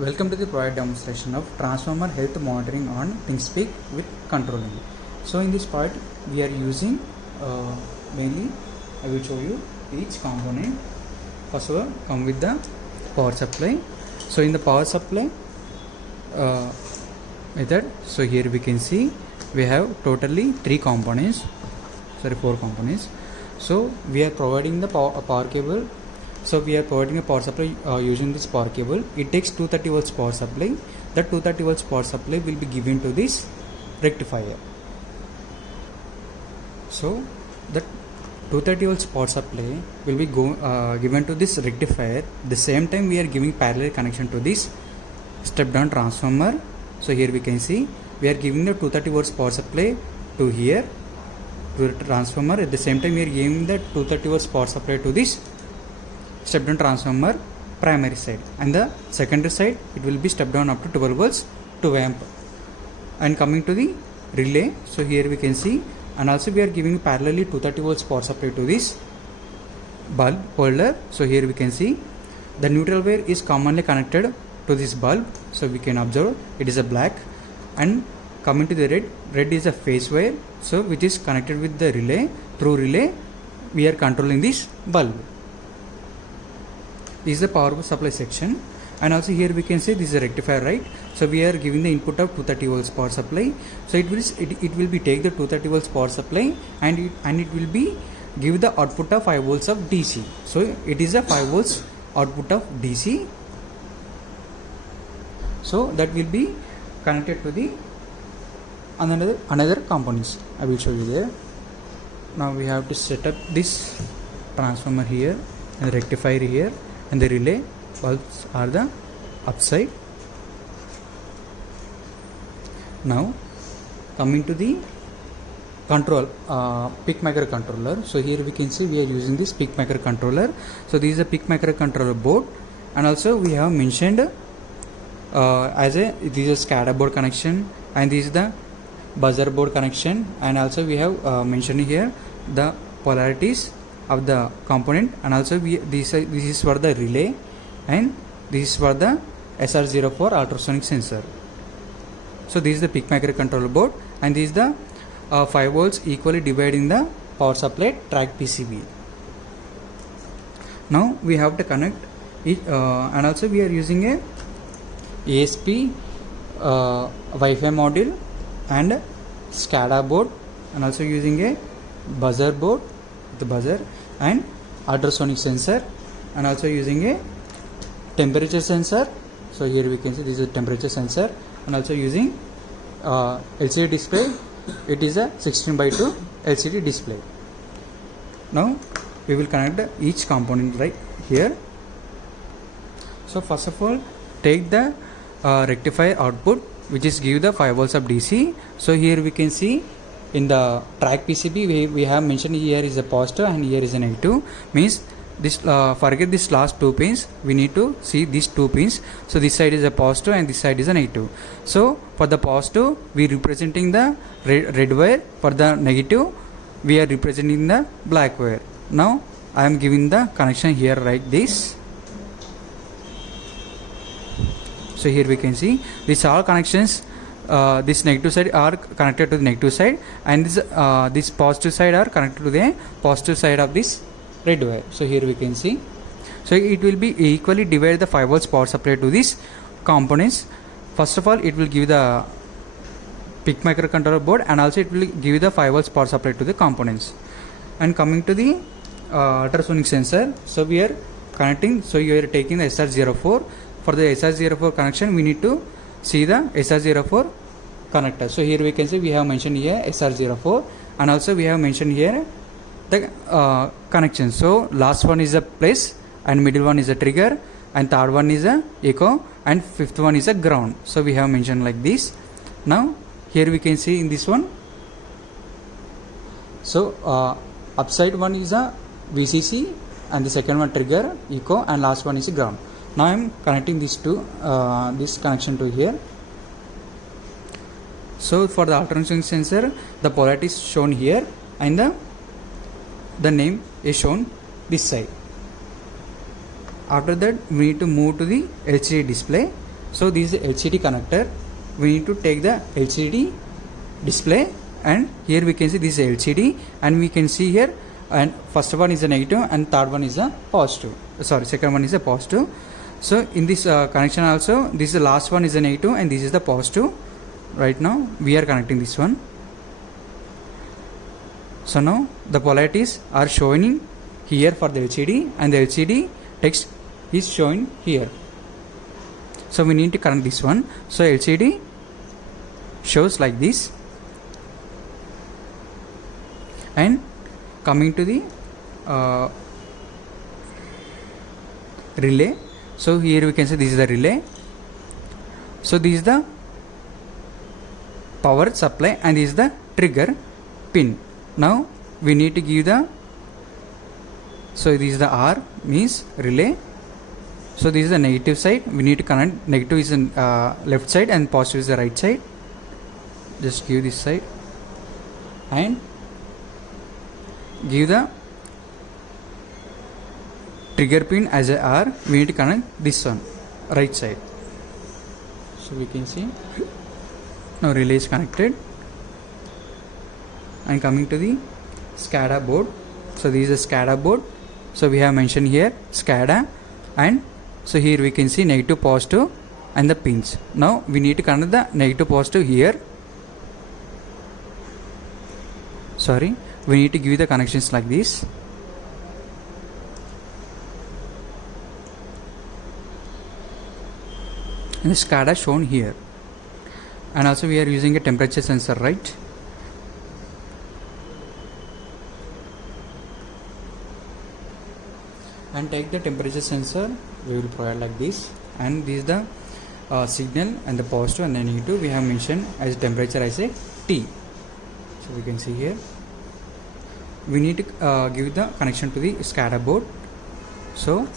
Welcome to the product demonstration of transformer health monitoring on ThinkSpeak with controlling. So in this part we are using mainly I will show you each component. First of all come with the power supply. So in the power supply method, so here we can see we have totally four components. So we are providing the power cable. So we are providing a power supply using this power cable. It takes 230 volts power supply. That 230 volts power supply will be given to this rectifier. So that 230 volts power supply will be given to this rectifier. The same time we are giving parallel connection to this step down transformer. So here we can see we are giving the 230 volts power supply to here to the transformer. At the same time we are giving the 230 volts power supply to this step down transformer primary side, and the secondary side it will be step down up to 12 volts 2 amp. And coming to the relay, so here we can see, and also we are giving parallelly 230 volts power supply to this bulb holder. So here we can see the neutral wire is commonly connected to this bulb, so we can observe it is a black. And coming to the red is a phase wire, so which is connected with the relay. Through relay we are controlling this bulb. This is the power supply section, and also here we can see this is a rectifier, right? So we are giving the input of 230 volts power supply. So it will be take the 230 volts power supply and it will be give the output of 5 volts of DC. So it is a 5 volts output of DC. So that will be connected to the another components. I will show you there. Now we have to set up this transformer here and rectifier here, and the relay bulbs are the upside. Now coming to the control peak microcontroller. So here we can see we are using this peak microcontroller. So this is a peak microcontroller board, and also we have mentioned this is a SCADA board connection, and this is the buzzer board connection, and also we have mentioned here the polarities of the component, and also this is for the relay, and this is for the SR04 ultrasonic sensor. So this is the peak microcontroller board, and this is the 5 volts equally dividing the power supply track PCB. Now we have to connect it, and also we are using a ASP Wi-Fi module and SCADA board, and also using a buzzer board, the buzzer, and ultrasonic sensor, and also using a temperature sensor. So here we can see this is a temperature sensor, and also using LCD display. It is a 16:2 LCD display. Now we will connect each component right here. So first of all take the rectifier output, which is give the 5 volts of DC. So here we can see in the track PCB we have mentioned here is a positive and here is a negative, means this forget this last two pins, we need to see these two pins. So this side is a positive and this side is a negative. So for the positive we representing the red wire, for the negative we are representing the black wire. Now I am giving the connection here like this. So here we can see these all connections, this negative side are connected to the negative side, and this positive side are connected to the positive side of this red wire. So here we can see, so it will be equally divide the 5 volts power supply to these components. First of all it will give the peak microcontroller board, and also it will give the 5 volts power supply to the components. And coming to the ultrasonic sensor, so we are connecting, so you are taking the SR04. For the SR04 connection we need to see the SR04 connector. So here we can see we have mentioned here SR04, and also we have mentioned here the connection. So last one is a place, and middle one is a trigger, and third one is a echo, and fifth one is a ground. So we have mentioned like this. Now here we can see in this one, so upside one is a VCC, and the second one trigger, echo, and last one is a ground. Now I am connecting these two this connection to here. So for the ultrasonic sensor the polarity is shown here, and the name is shown this side. After that we need to move to the LCD display. So this is LCD connector. We need to take the LCD display, and here we can see this is LCD, and we can see here, and first one is a negative and third one is a positive. Sorry, second one is a positive. So in this connection also, this is the last one is a negative and this is the positive. Right now we are connecting this one. So now the polarities are showing here for the LCD, and the LCD text is showing here. So we need to connect this one. So LCD shows like this, and coming to the relay. So here we can see this is the relay. So this is the power supply and this is the trigger pin. Now we need to give the, so this is the R means relay. So this is the negative side. We need to connect, negative is in left side and positive is the right side. Just give this side and give the trigger pin as a R. We need to connect this one, right side. So we can see now relay is connected. And coming to the SCADA board. So this is a SCADA board. So we have mentioned here SCADA, and so here we can see negative, positive and the pins. Now we need to connect the negative, positive here. Sorry, we need to give the connections like this. And the SCADA shown here. And also we are using a temperature sensor, right? And take the temperature sensor, we will provide like this, and this is the signal, and the positive and the negative we have mentioned as temperature as a T. So we can see here we need to give the connection to the SCADA board. So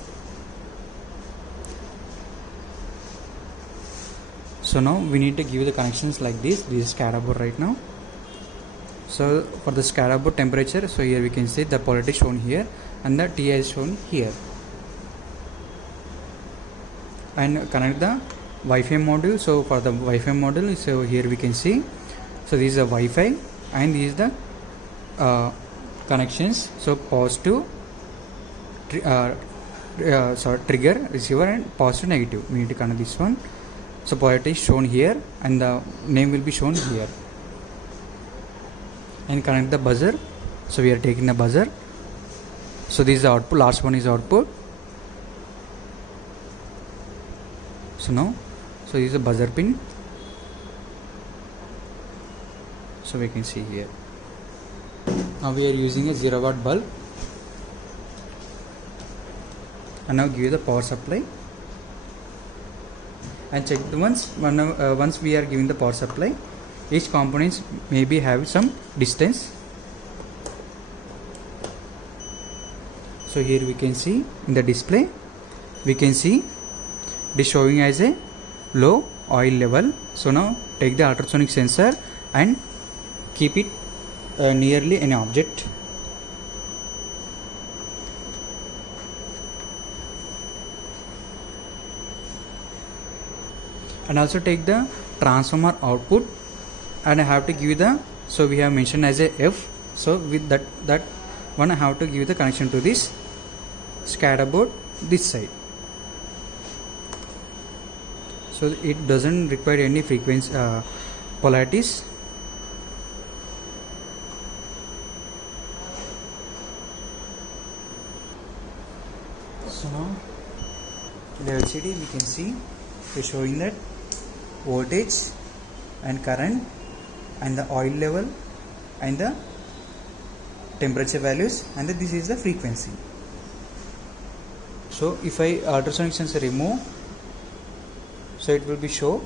now we need to give the connections like this. This is SCADA board right now. So for the SCADA board temperature, so here we can see the polarity shown here and the TI is shown here. And connect the Wi-Fi module. So for the Wi-Fi module, so here we can see, so this is a Wi-Fi and this is the connections. So positive trigger, receiver, and positive, negative. We need to connect this one. So polarity is shown here and the name will be shown here. And connect the buzzer. So we are taking the buzzer. So this is the output, last one is output. So now, so this is a buzzer pin. So we can see here. Now we are using a 0 watt bulb. And now give the power supply. And check the once we are giving the power supply, each components maybe have some distance. So here we can see in the display, we can see it is showing as a low oil level. So now take the ultrasonic sensor and keep it nearly an object. And also take the transformer output, and I have to give the, so we have mentioned as a F. So with that one I have to give the connection to this SCADA board this side. So it doesn't require any frequency polarities. So now the LCD we can see is showing that voltage and current and the oil level and the temperature values, and this is the frequency. So if I ultrasonic sensor remove, so it will be show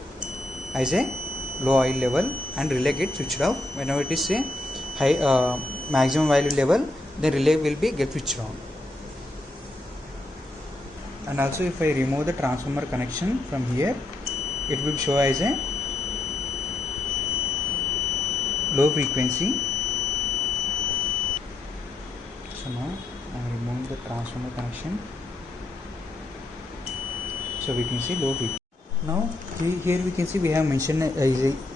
as a low oil level and relay get switched off. Whenever it is a high maximum value level, the relay will be get switched on. And also if I remove the transformer connection from here, it will show as a low frequency. So now I am removing the transformer connection. So we can see low frequency. Now here we can see we have mentioned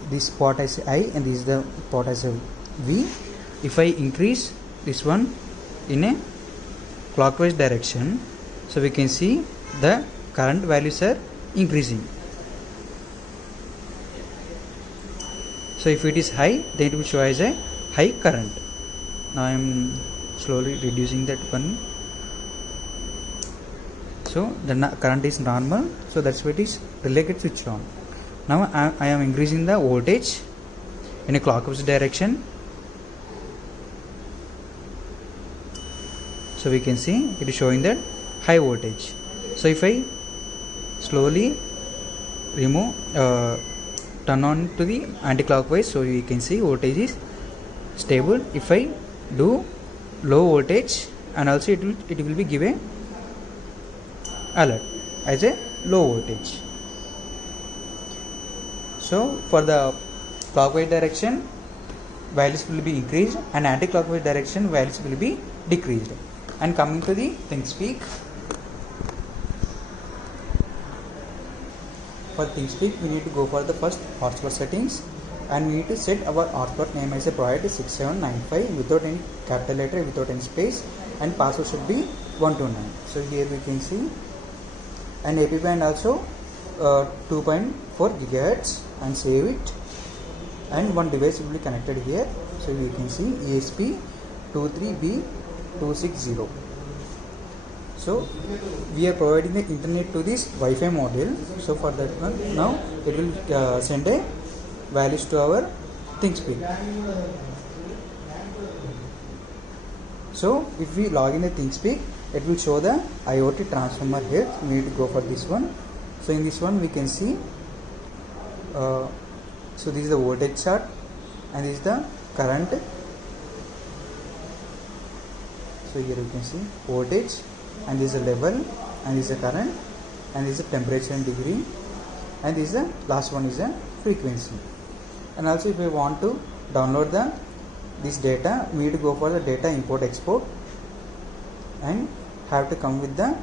this pot as I and this is the pot as a V. If I increase this one in a clockwise direction, so we can see the current values are increasing. So if it is high, then it will show as a high current. Now I am slowly reducing that one. So the current is normal, so that's why it is relay gets switched on. Now I am increasing the voltage in a clockwise direction. So we can see it is showing that high voltage. So if I slowly remove turn on to the anti-clockwise, so you can see voltage is stable. If I do low voltage, and also it will be given alert as a low voltage. So for the clockwise direction, values will be increased, and anti-clockwise direction values will be decreased. And coming to the ThinkSpeak, for ThinkSpeak we need to go for the first hotspot settings, and we need to set our hotspot name as a priority 6795 without any capital letter, without any space, and password should be 129. So here we can see, and AP band also 2.4 gigahertz, and save it, and one device will be connected here. So you can see ESP23B260. So we are providing the internet to this Wi-Fi module. So for that one, now it will send a values to our ThinkSpeak. So if we log in the ThinkSpeak, it will show the IoT transformer here. We need to go for this one. So in this one we can see, so this is the voltage chart, and this is the current. So here you can see voltage, and this is the level, and this is the current, and this is the temperature in degree, and this is the last one is the frequency. And also if we want to download this data, we need to go for the data import export, and have to come with the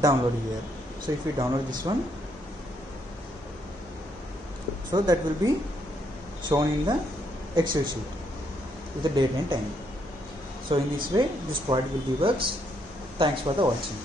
download here. So if we download this one, so that will be shown in the Excel sheet with the date and time. So in this way this product will be works. Thanks for the watching.